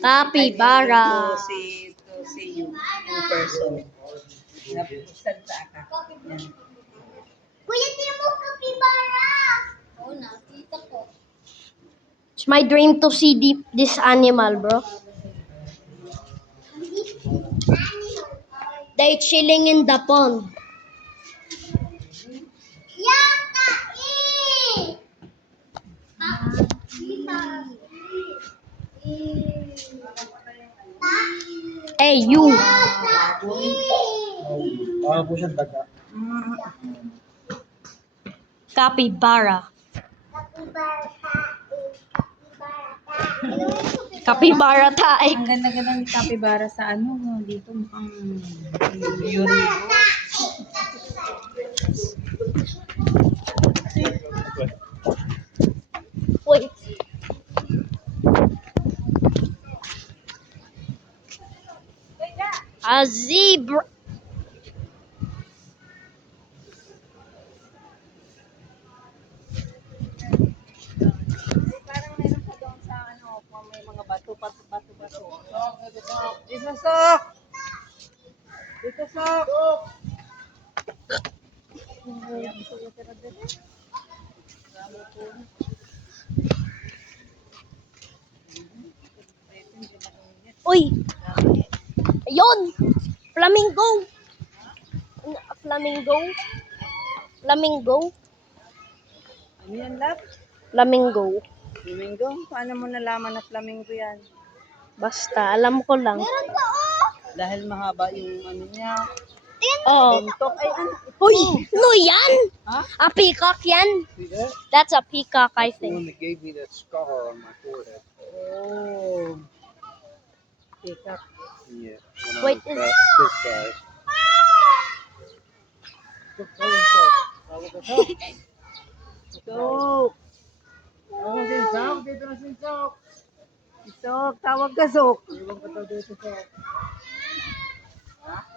Capybara. To see you in person. Napusagta ka. Yan. Kuya, di mo capybara! Oo, nakita ko. It's my dream to see this animal, bro. They chilling in the pond. Yata! Hey, you. Baka po siyang daga. Capybara. Capybara. Capybara tae. Ang ganda-ganda ni capybara sa ano, dito mukhang yun. Wait. A zebra. Parang meron pa doon sa ano, kung may mga bato. Dito, Sok! Dito, Sok! Uy. Ayun. Flamingo. Flamingo. Flamingo. Ano yan, love? Flamingo. Flamingo? Paano mo nalaman na flamingo yan? Basta, alam ko lang. Meron pa, oh! Dahil mahaba yung ano niya. Oh. Buntok. Ay, ano? Uy, no yan. Ha? A peacock yan. See that? That's a peacock, I The one think. that gave me that scar on my forehead. Oh. Peacock. Yeah. Wait, When I was this size. Look, tell him so. Tawag ka, Sok. Sok! Tawag din, Sok. Dito na si Sok. Sok, tawag ka, Sok. Iwan ka daw dito, Sok.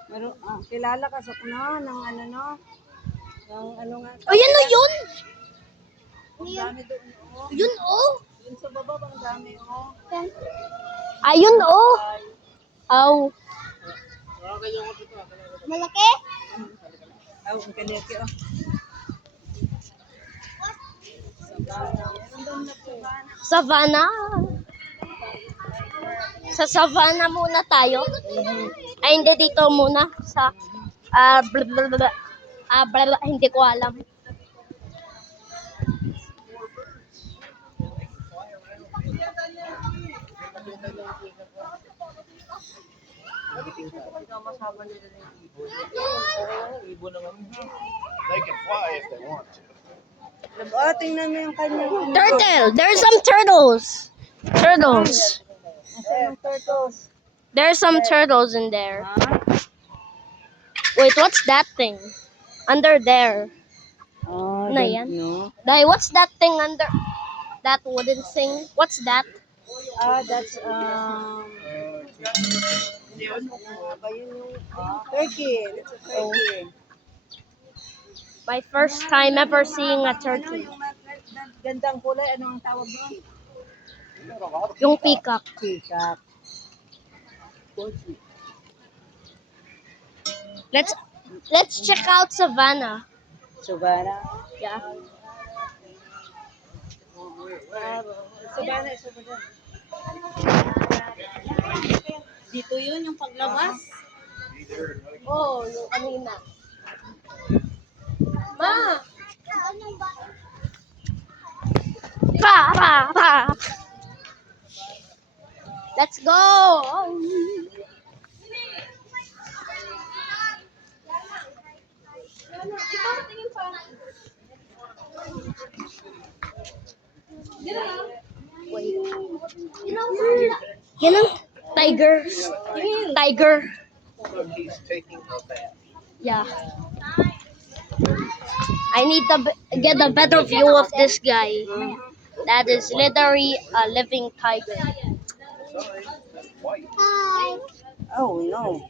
Meron, kilala ka, Sok, no? Ng ano, no? Ng ano nga. Ayan na yun. Ang dami doon, oh. Yun, oh. Yun sa baba, ang dami, oh. Ayun, oh. Aw. Malaki? Ay, ang kaliyaki, oh. Savannah. Sa savannah muna tayo. Ay, hindi dito muna. Sa, hindi ko alam. They can fly if they want to. Oh, tingnan mo yung kanyang Turtle. There's some turtles. Turtles. Nasaan yung turtles? There's some turtles in there. Ha? Wait, what's that thing? Under there. Oh, Na don't yan? know. Dai, what's that thing under that wooden thing? What's that? That's, ba yun yung, turkey. That's a turkey. My first time ever seeing a Ano turkey. yung gandang kulay? Ano ang tawag doon? Yung peacock. Peacock. Let's check out savannah. Savannah. Yeah. Savannah. Dito yun, yung paglabas. Oh, yung kanina. Ma! Pa! Let's go! Wait. Yan ang tiger. Tiger. Look, he's taking a bath. Yeah. I need to get a better view of this guy. That is literally a living tiger. Sorry, that's white. Hi. Oh, no.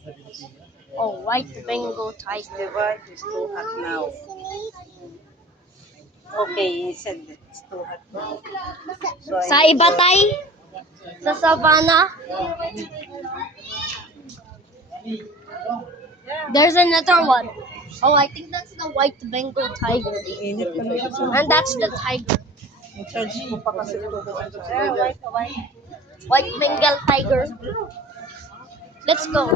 Oh, white Bengal tiger. Diba? It's too hot now. Okay, he said it's too hot now. So, Sa iba tay? Sa savannah. There's another one. Oh, I think that's the white Bengal tiger. Init pa naman sa And that's the tiger. charge ko pa kasi ito. White Bengal tiger. Let's go.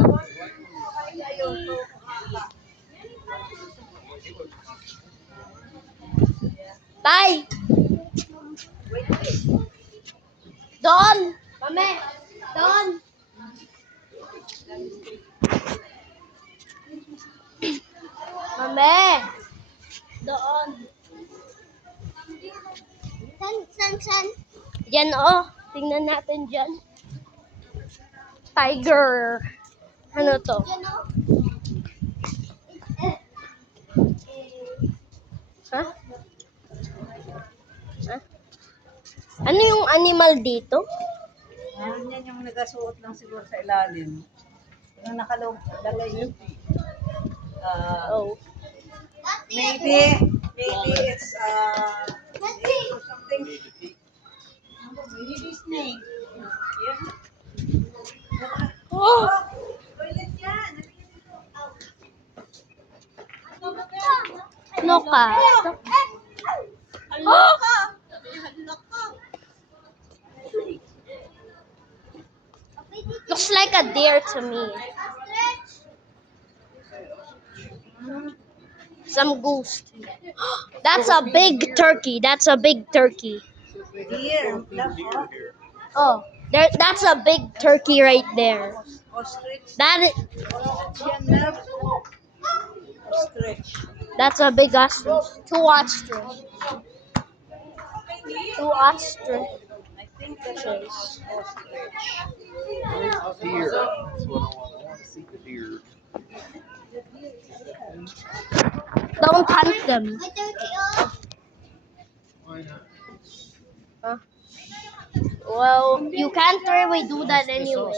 Bye. Don. Mame. Don. Mame. Doon. San? Yan oh. Tingnan natin dyan. Tiger. Ano to? You know? Ha? Ha? Ano yung animal dito? Yan yung nagasuot lang siguro sa ilalim. Yung nakalagay. Oh. Maybe it's snake or something. Maybe snake. Yeah. Oh! Toilet yan. Loka. Oh! Looks like a deer to me. Some goose. That's a big turkey. That's a big turkey. Deer. Oh, there. That's a big turkey right there. Ostrich. That is, Yan na. Ostrich. that's a big ostrich. Two ostrich. Two ostrich. I think that is ostrich. Deer. That's what I want. I want to see the deer. Don't hunt them. May turkey oh. Why not? Well, you can't really do that anyway.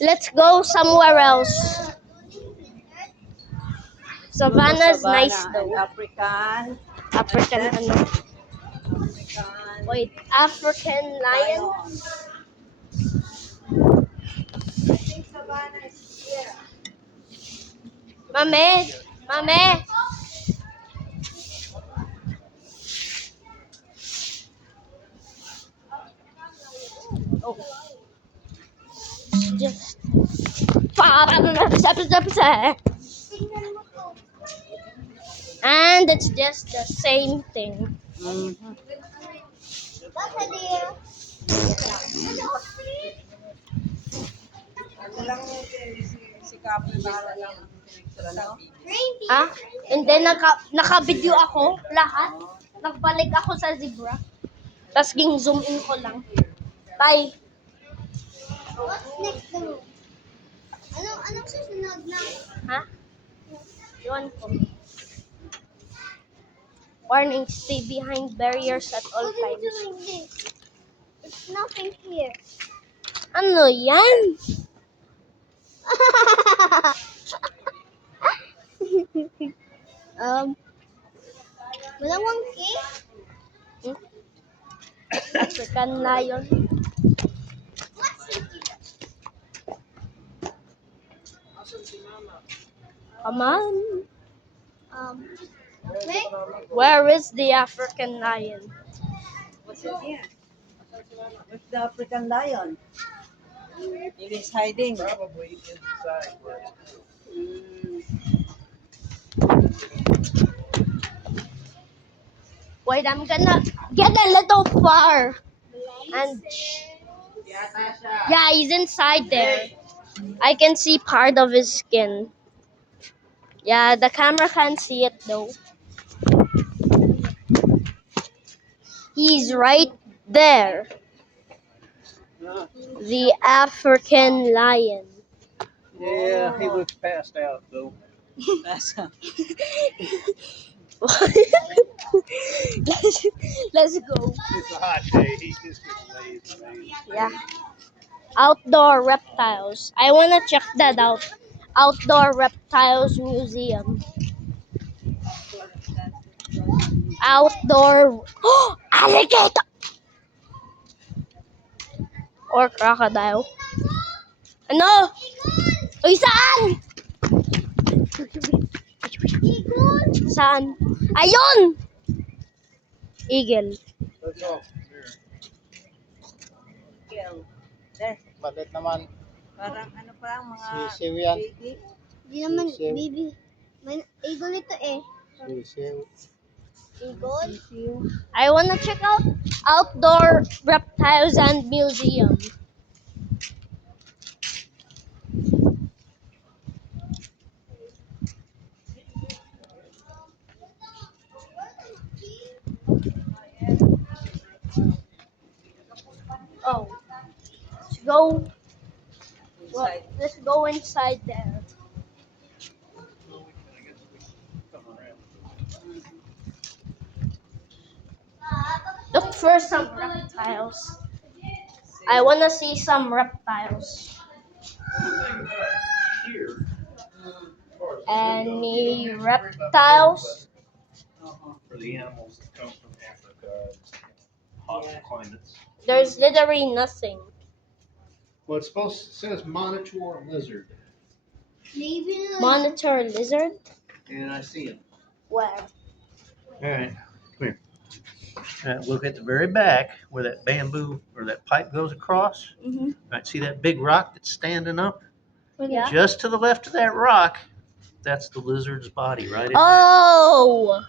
Let's go somewhere else. Savannah's nice And though. African. African ano? African. Wait, African lion? I think savannah is here. Mame, mame. Oh. Just. And it's just the same thing. That's a deer. Ano lang si Capri bahala lang ang picture, no? Reindeer. Ah? And then naka-video ako lahat. Nagbalik ako sa zebra. Tapos ging zoom in ko lang. Bye. What's next though? Anong susunod na? Ha? Yun ko. Warning, stay behind barriers at all What are you times. doing this? It's nothing here. Ano yan? Dalawang cake? African lion. What's in here? Come on. Wait. Where is the African lion? What's in here? With the African lion. It is hiding. Probably inside where it's cool. Wait, I'm gonna get a little far. And yeah, he's inside there. I can see part of his skin. Yeah, the camera can't see it though. He's right there. The African lion. Yeah, he looks passed out though. Let's go. It's a hot day. He's just lazy. Yeah. Outdoor reptiles. I wanna check that out. Outdoor Reptiles Museum. Outdoor. Oh, alligator! or crocodile. Ano? Uy, saan? Saan? Ayun! Eagle. Let's go. Here. Kill. There. Bakit naman? Parang ano pa lang mga Sisiw yan. baby. Di naman, Sisiw. baby. May eagle ito eh. Sisiw. Eagle? I wanna check out outdoor reptiles and museum. Oh, let's go. Well, Inside. let's go inside there. Look for some reptiles. I wanna see some reptiles. Any reptiles? For the animals that come from Africa, hot climates. There's literally nothing. Well, it's supposed it says monitor lizard, Maybe like Monitor lizard? and I see him. Where? All right, come here. Look at the very back where that bamboo or that pipe goes across. Mm-hmm. Right, see that big rock that's standing up? Yeah. Just to the left of that rock, that's the lizard's body right in Oh! there.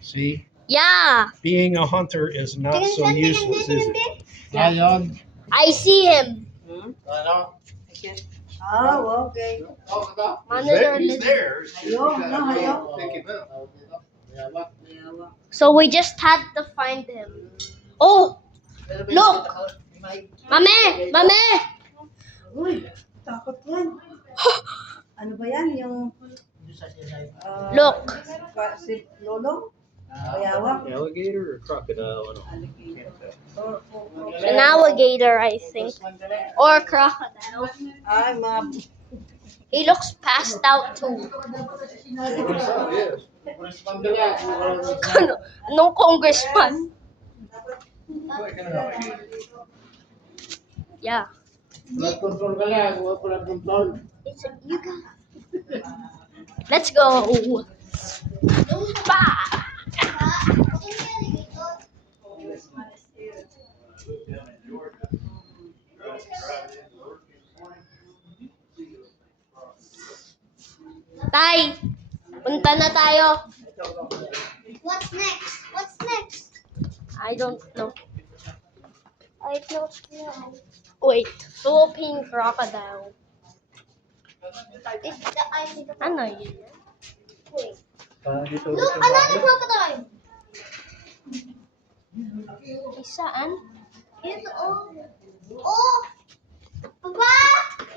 See? Yeah! Being a hunter is not so useless, is it? Lion. I see him! Hmm? Lion. Okay. Oh, okay. Talk about. Monitor He's lizard. there. Ayaw, no, ayaw. Pick him up. Yawa. So we just had to find him. Oh! Look! Mame! Mame! Uy, takot yan. Ano ba yan? Yung... Look! Si Lolo? Ayawa? Alligator or crocodile? An alligator, I think. Or crocodile. Ay, mga... He looks passed out too. Anong congressman? Yeah. Blood control ka lang. Huwag blood control. You got. Let's go. Bye. Tay, punta na tayo. what's next? What's next? I don't know. I don't know. Wait, Philippine crocodile. It's the I think of Ano yun? Wait. Look, another crocodile. Saan? Ito, oh. Oh! Papa!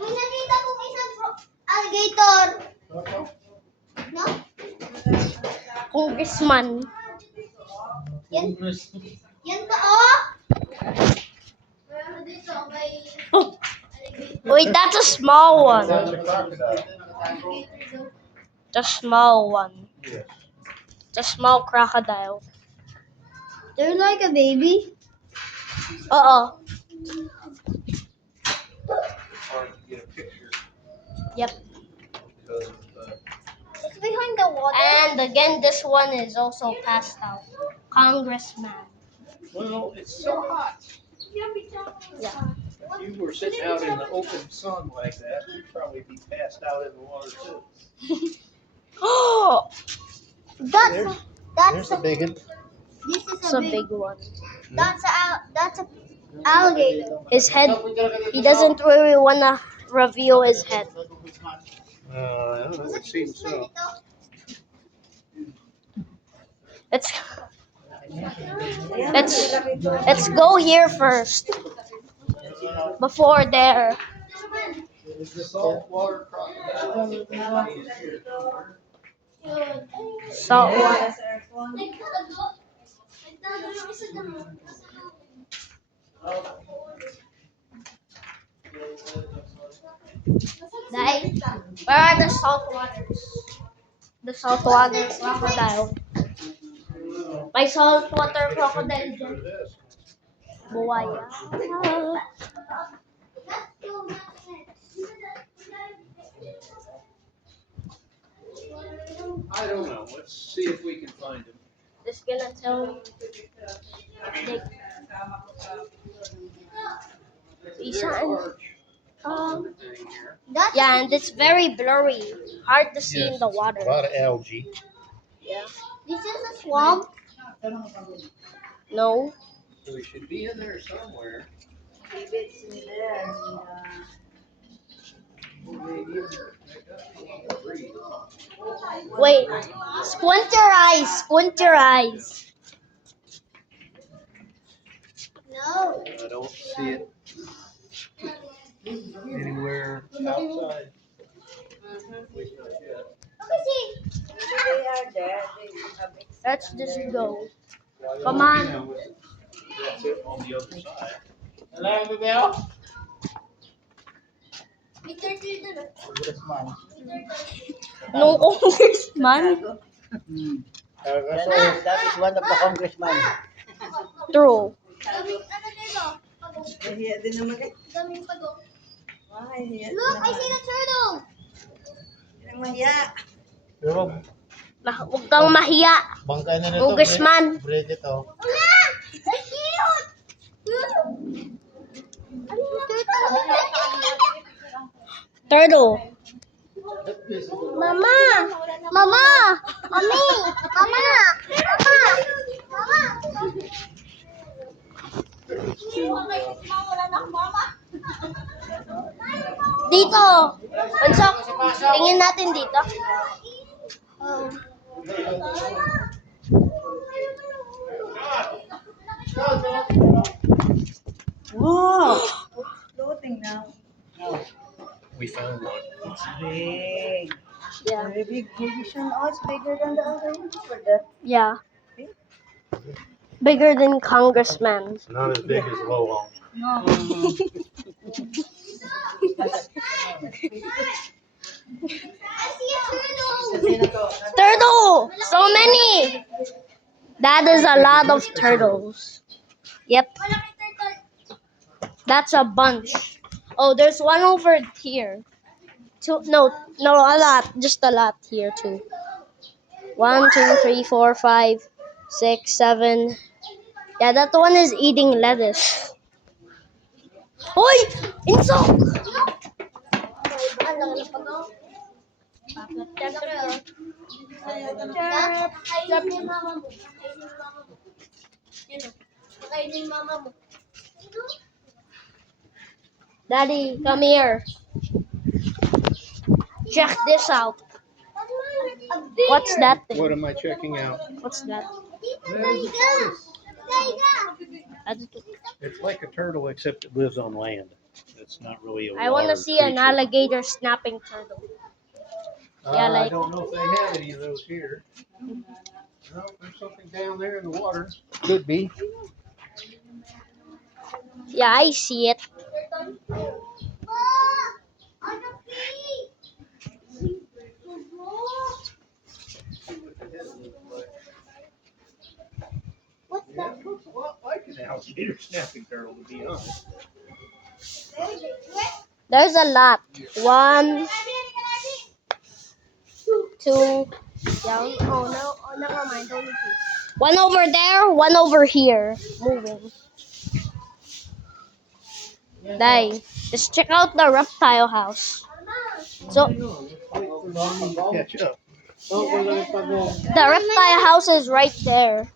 May nakita kong isang alligator. No? Congressman. Yan. Yan ba, oh? Meron dito, may alligator. Wait, that's a small one. That's a crocodile. The small one. The small crocodile. They're like a baby. Uh-oh. Hard to get a picture Yep. because of the It's behind the water. And again, this one is also passed out. Congressman. well, it's so hot. Yeah. If you were sitting out in the open sun like that, you'd probably be passed out in the water too. Oh, That's There's a big one. this is it's a big one. that's a alligator. His head, he doesn't really want to reveal his head. I don't know. It seems so. Let's let's go here first. Before there. Is the saltwater crocodile? Salt water. Dai, where are the salt waters? The saltwater crocodile. My saltwater crocodile dyan. Buaya. I don't know. Let's see if we can find him. Just gonna tell you. Isa and That's yeah, and it's very blurry. Hard to see in the A water. lot of algae. Yeah. this is a swamp. No. So he should be in there somewhere. Maybe it's in there. Wait. Squint your eyes. Squint your eyes. No. I don't see it anywhere outside. At least not yet. Look at see. They are there. They have Let's just go. Come on. That's it on the other side. May turtle dun. No congressman. That is one of the congressmen. True. Daming ano dito? Pagong. Nahiya din naman eh. Daming pagong. Ay, hiya Look, I naman. see the turtle. Hindi naman hiya. Pero Huwag kang mahiya. bangka na nito. Congressman. Break ito. Wala! That's cute! Ano yung turtle? Turtle. Mama! Mama! Mami! Mama! Mama! Mama! Dito. Pansok. Tingin natin dito. Wow! Floating now. We found one. It's big. Yeah. Very big division. Oh, it's bigger than the other one. For that. Yeah. Bigger than congressman. Not as big as Lowong. I see a turtle! Turtle! So many! That is a lot of turtles. Yep. Malaki turtle. That's a bunch. Oh, there's one over here. Two, no, a lot. Just a lot here too. 1, 2, 3, 4, 5, 6, 7. Yeah, that one is eating lettuce. Hoy! Insok! Ang laki ng pagong. Kainin mama mo. Kainin mama mo. Yun o. Kainin mama mo. Daddy, come here. Check this out. What's that thing? What am I checking out? What's that? That's- It's like a turtle except it lives on land. It's not really a I want to water see an creature. alligator snapping turtle. Yeah, I like- don't know if they have any of those here. No, there's something down there in the water. Could be. Yeah, I see it. What's Yeah, that? it looks a lot like an alligator snapping turtle, to be honest. There's a lot. 1, 2. Yeah. Oh no. Oh, never mind. Don't need to. One over there. One over here. Moving. Dai. Just check out the reptile house. So Catch up. the reptile house is right there.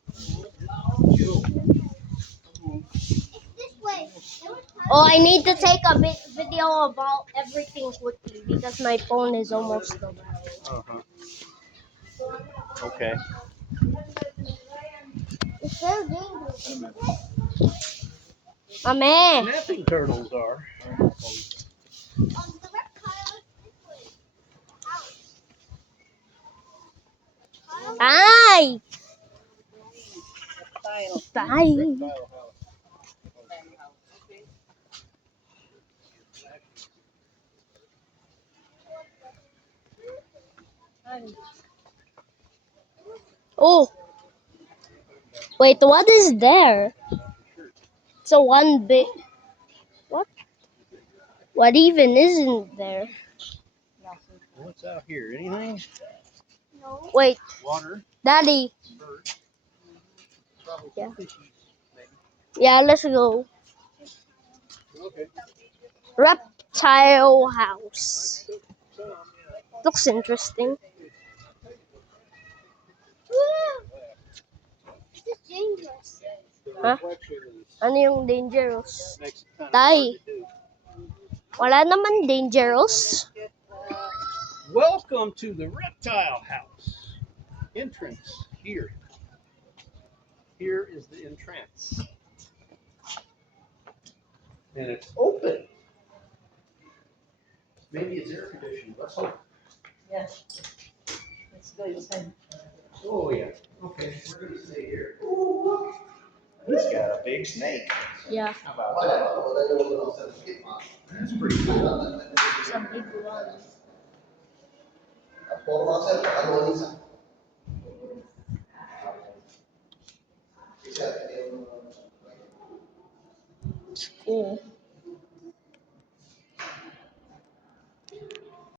This way. Oh, I need to take a video about everything quickly because my phone is almost done. Uh-huh. Okay. It's very dangerous. Mame. Snapping turtles are. The reptile is this way. Ay! Style. Ay! Oh. Wait, what is there? So one big. What? What even isn't there? What's out here? Anything? Wait, Water. Daddy. Birds. Probably Yeah. fishies, maybe. Yeah, let's go. Okay. Reptile house. Some, yeah. Looks interesting. This is dangerous. The Huh? reflection is Ano yung dangerous? makes it kind of Tay. hard to do. Wala naman dangerous. Welcome to the reptile house. Entrance here. Here is the entrance. And it's open. Maybe it's air conditioned. Let's hope. Yes. Let's go inside. Oh, yeah. Okay, we're going to stay here. Ooh, look. He's got a big snake. Yeah, How about that? That's pretty cool. it's a big one. It's cool.